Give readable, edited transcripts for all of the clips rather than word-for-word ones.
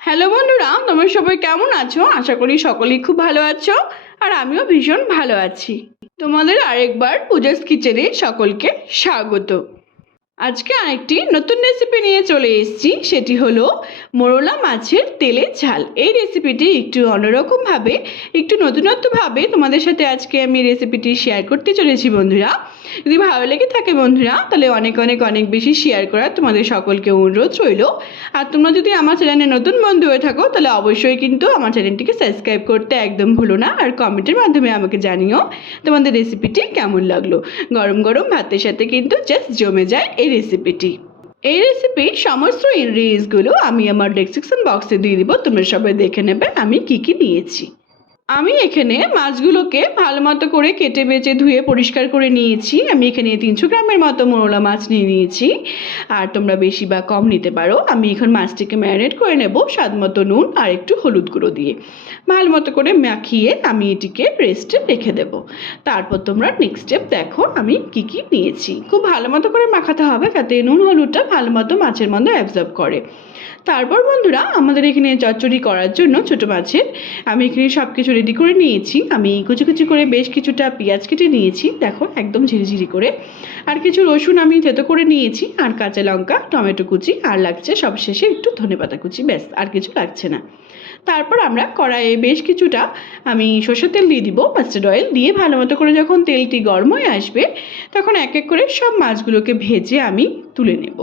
Hello বন্ধুরা, তোমরা সবাই কেমন আছো? আশা করি সকলেই খুব ভালো আছো। আর আমিও ভীষণ ভালো আছি। তোমাদের আরেকবার পূজাস কিচেনে সকলকে স্বাগত। আজকে আরেকটি নতুন রেসিপি নিয়ে চলে এসেছি, সেটি হলো মোরলা মাছের তেলের ঝাল। এই রেসিপিটি একটু অন্যরকমভাবে, একটু নতুনত্বভাবে তোমাদের সাথে আজকে আমি রেসিপিটি শেয়ার করতে চলেছি বন্ধুরা। যদি ভালো লেগে থাকে বন্ধুরা, তাহলে অনেক অনেক অনেক বেশি শেয়ার করার তোমাদের সকলকে অনুরোধ রইল। আর তোমরা যদি আমার চ্যানেলে নতুন বন্ধু হয়ে থাকো, তাহলে অবশ্যই কিন্তু আমার চ্যানেলটিকে সাবস্ক্রাইব করতে একদম ভুলো না। আর কমেন্টের মাধ্যমে আমাকে জানিও তোমাদের রেসিপিটি কেমন লাগলো। গরম গরম ভাতের সাথে কিন্তু জাস্ট জমে যায় এই রেসিপিটি। এই রেসিপির সমস্ত ইনগ্রিডিয়েন্টসগুলো আমি আমার ডেসক্রিপশন বক্সে দিয়ে দিব, তোমরা সবাই দেখে নেবে আমি কি কি নিয়েছি। আমি এখানে মাছগুলোকে ভালো মতো করে কেটে বেছে ধুয়ে পরিষ্কার করে নিয়েছি। আমি এখানে 300 গ্রামের মতো মোরলা মাছ নিয়ে নিয়েছি। আর তোমরা বেশি বা কম নিতে পারো। আমি এখন মাছটিকে ম্যারিনেট করে নেব স্বাদ মতো নুন আর একটু হলুদ গুঁড়ো দিয়ে। ভালো মতো করে মাখিয়ে আমি এটিকে রেস্টে রেখে দেব। তারপর তোমরা নেক্সট স্টেপ দেখো আমি কি কি নিয়েছি। খুব ভালো মতো করে মাখাতে হবে যাতে নুন হলুদটা ভালো মতো মাছের মধ্যে অ্যাবজর্ব করে। তারপর বন্ধুরা, আমাদের এখানে চচ্চড়ি করার জন্য ছোটো মাছের আমি এখানে সব কিছু রেডি করে নিয়েছি। আমি কুচি কুচি করে বেশ কিছুটা পেঁয়াজ কেটে নিয়েছি, দেখো একদম ঝিরিঝিরি করে। আর কিছু রসুন আমি থেতো করে নিয়েছি, আর কাঁচা লঙ্কা, টমেটো কুচি, আর লাগছে সবশেষে একটু ধনেপাতা কুচি, ব্যাস আর কিছু লাগছে না। তারপর আমরা কড়াইয়ে বেশ কিছুটা আমি সরষের তেল দিয়ে দিব, মাস্টার্ড অয়েল দিয়ে ভালো মতো করে যখন তেলটি গরম হয়ে আসবে, তখন এক এক করে সব মাছগুলোকে ভেজে আমি তুলে নেব।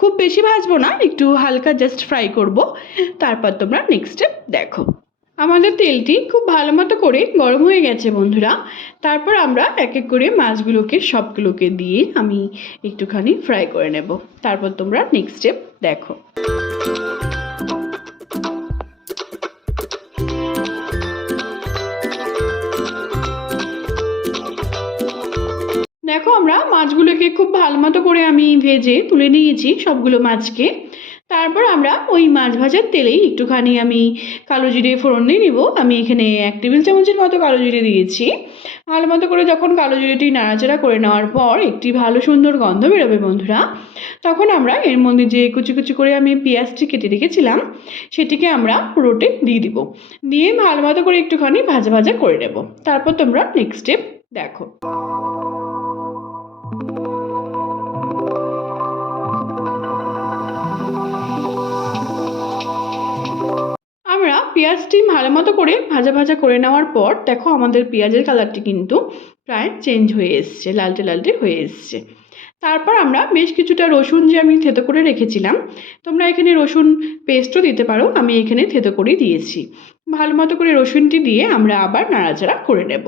খুব বেশি ভাজবো না, একটু হালকা জাস্ট ফ্রাই করব। তারপর তোমরা নেক্সট স্টেপ দেখো। আমাদের তেলটি খুব ভালো মতো করে গরম হয়ে গেছে বন্ধুরা। তারপর আমরা এক এক করে মাছগুলোকে সবগুলোকে দিয়ে আমি একটুখানি ফ্রাই করে নেব। তারপর তোমরা নেক্সট স্টেপ দেখো। দেখো আমরা মাছগুলোকে খুব ভালো মতো করে আমি ভেজে তুলে নিয়েছি সবগুলো মাছকে। তারপর আমরা ওই মাছ ভাজার তেলেই একটুখানি আমি কালো জিরে ফোড়ন দিয়ে নিব। আমি এখানে 1 টেবিল চামচের মতো কালো জিরে দিয়েছি। ভালো মতো করে যখন কালো জিরেটি নাড়াচাড়া করে নেওয়ার পর একটি ভালো সুন্দর গন্ধ বেরোবে বন্ধুরা, তখন আমরা এর মধ্যে যে কুচি কুচি করে আমি পেঁয়াজটি কেটে রেখেছিলাম সেটিকে আমরা পুরোটে দিয়ে দিব। দিয়ে ভালো মতো করে একটুখানি ভাজা ভাজা করে নেব। তারপর তোমরা নেক্সট স্টেপ দেখো। আমরা পেঁয়াজটি ভালো মতো করে ভাজা ভাজা করে নেওয়ার পর দেখো আমাদের পেঁয়াজের কালারটি কিন্তু প্রায় চেঞ্জ হয়ে এসছে, লালটে লালটে হয়ে এসছে। তারপর আমরা বেশ কিছুটা রসুন যে আমি থেতো করে রেখেছিলাম, তোমরা এখানে রসুন পেস্টও দিতে পারো, আমি এখানে থেতো করে দিয়েছি। ভালো মতো করে রসুনটি দিয়ে আমরা আবার নাড়াচাড়া করে নেব।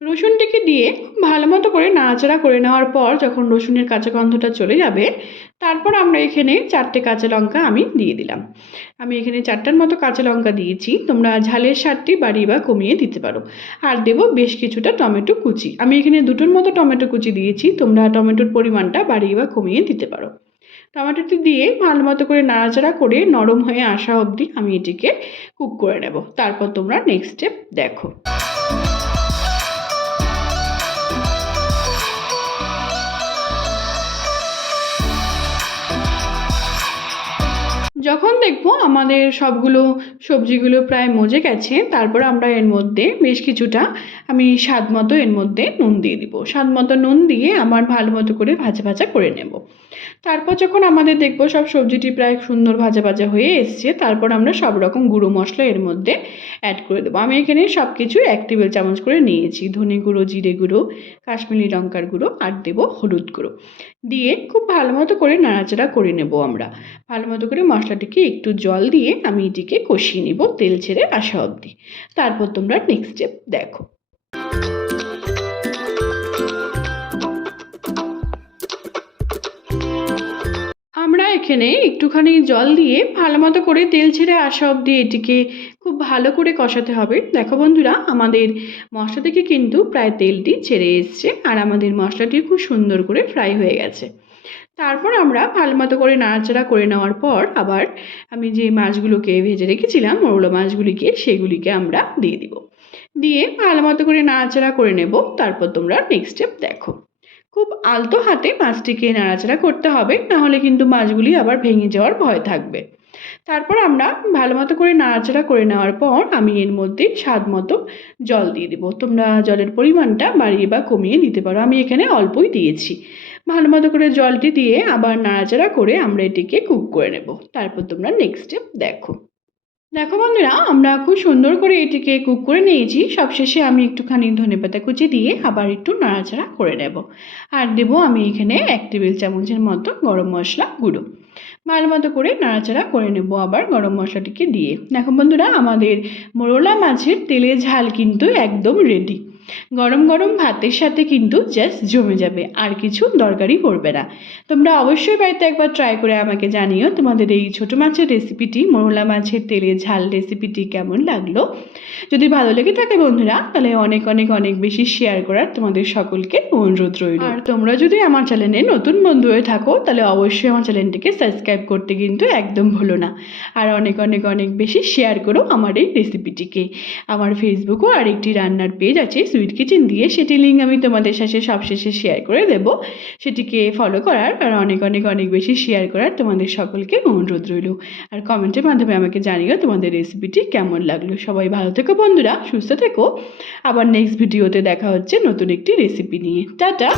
রসুনটিকে দিয়ে খুব ভালো মতো করে নাড়াচাড়া করে নেওয়ার পর যখন রসুনের কাঁচা গন্ধটা চলে যাবে, তারপর আমরা এখানে 4টে কাঁচা লঙ্কা আমি দিয়ে দিলাম। আমি এখানে 4টার মতো কাঁচা লঙ্কা দিয়েছি, তোমরা ঝালের স্বাদটি বাড়িয়ে বা কমিয়ে দিতে পারো। আর দেব বেশ কিছুটা টমেটো কুচি, আমি এখানে 2টোর মতো টমেটো কুচি দিয়েছি, তোমরা টমেটোর পরিমাণটা বাড়িয়ে বা কমিয়ে দিতে পারো। টমেটোটি দিয়ে ভালো মতো করে নাড়াচাড়া করে নরম হয়ে আসা অবধি আমি এটিকে কুক করে নেব। তারপর তোমরা নেক্সট স্টেপ দেখো। যখন দেখবো আমাদের সবগুলো সবজিগুলো প্রায় মজে গেছে, তারপর আমরা এর মধ্যে বেশ কিছুটা আমি স্বাদ মতো এর মধ্যে নুন দিয়ে দিব। স্বাদ মতো নুন দিয়ে আমার ভালো মতো করে ভাজা ভাজা করে নেব। তারপর যখন আমাদের দেখবো সব সবজিটি প্রায় সুন্দর ভাজা ভাজা হয়ে এসছে, তারপর আমরা সব রকম গুঁড়ো মশলা এর মধ্যে অ্যাড করে দেবো। আমি এখানে সব কিছু 1 টেবিল চামচ করে নিয়েছি। ধনে গুঁড়ো, জিরে গুঁড়ো, কাশ্মীরি লঙ্কার গুঁড়ো, আর দেবো হলুদ গুঁড়ো দিয়ে খুব ভালো মতো করে নাড়াচাড়া করে নেব। আমরা ভালো মতো করে মশলাটিকে একটু জল দিয়ে আমি এটিকে কষিয়ে নেব তেল ছেড়ে আসা অবধি। তারপর তোমরা নেক্সট স্টেপ দেখো। আমরা এখানে একটুখানি জল দিয়ে ভালো মতো করে তেল ছেড়ে আসা অবধি এটিকে খুব ভালো করে কষাতে হবে। দেখো বন্ধুরা, আমাদের মশলা থেকে কিন্তু প্রায় তেলটি ছেড়ে এসছে, আর আমাদের মশলাটি খুব সুন্দর করে ফ্রাই হয়ে গেছে। তারপর আমরা ভালো মতো করে নাড়াচাড়া করে নেওয়ার পর আবার আমি যে মাছগুলোকে ভেজে রেখেছিলাম মোরলা মাছগুলিকে, সেগুলিকে আমরা দিয়ে দিব। দিয়ে ভালো মতো করে নাড়াচাড়া করে নেব। তারপর তোমরা নেক্সট স্টেপ দেখো। খুব আলতো হাতে মাছটিকে নাড়াচাড়া করতে হবে, নাহলে কিন্তু মাছগুলি আবার ভেঙে যাওয়ার ভয় থাকবে। তারপর আমরা ভালো মতো করে নাড়াচাড়া করে নেওয়ার পর আমি এর মধ্যে স্বাদ মতো জল দিয়ে দেবো। তোমরা জলের পরিমাণটা বাড়িয়ে বা কমিয়ে দিতে পারো, আমি এখানে অল্পই দিয়েছি। ভালো মতো করে জলটি দিয়ে আবার নাড়াচাড়া করে আমরা এটিকে কুক করে নেব। তারপর তোমরা নেক্সট স্টেপ দেখো। দেখো বন্ধুরা, আমরা খুব সুন্দর করে এটিকে কুক করে নিয়েছি। সবশেষে আমি একটুখানি ধনেপাতা কুচি দিয়ে আবার একটু নাড়াচাড়া করে নেব। আর দেবো আমি এখানে 1 টেবিল চামচের মতো গরম মশলা গুঁড়ো। ভালো মতো করে নাড়াচাড়া করে নেব আবার গরম মশলাটিকে দিয়ে। দেখো বন্ধুরা, আমাদের মোরলা মাছের তেলের ঝাল কিন্তু একদম রেডি। গরম গরম ভাতের সাথে কিন্তু জাস্ট জমে যাবে, আর কিছু দরকারই পড়বে না। তোমরা অবশ্যই বাড়িতে একবার ট্রাই করে আমাকে জানিও তোমাদের এই ছোটো মাছের রেসিপিটি, মোরলা মাছের তেলের ঝাল রেসিপিটি কেমন লাগলো। যদি ভালো লেগে থাকে বন্ধুরা, তাহলে অনেক অনেক অনেক বেশি শেয়ার করার তোমাদের সকলকে অনুরোধ রইল। আর তোমরা যদি আমার চ্যানেলে নতুন বন্ধু হয়ে থাকো, তাহলে অবশ্যই আমার চ্যানেলটিকে সাবস্ক্রাইব করতে কিন্তু একদম ভুলো না। আর অনেক অনেক অনেক বেশি শেয়ার করো আমার এই রেসিপিটিকে। আমার ফেসবুকেও আরেকটি রান্নার পেজ আছে সুইট কিচেন দিয়ে, সেটি লিঙ্ক আমি তোমাদের সাথে সবশেষে শেয়ার করে দেবো। সেটিকে ফলো করার আর অনেক অনেক অনেক বেশি শেয়ার করার তোমাদের সকলকে অনুরোধ রইল। আর কমেন্টের মাধ্যমে আমাকে জানিও তোমাদের রেসিপিটি কেমন লাগলো। সবাই ভালো থেকো বন্ধুরা, সুস্থ থেকো। আবার নেক্সট ভিডিওতে দেখা হচ্ছে নতুন একটি রেসিপি নিয়ে। টাটা।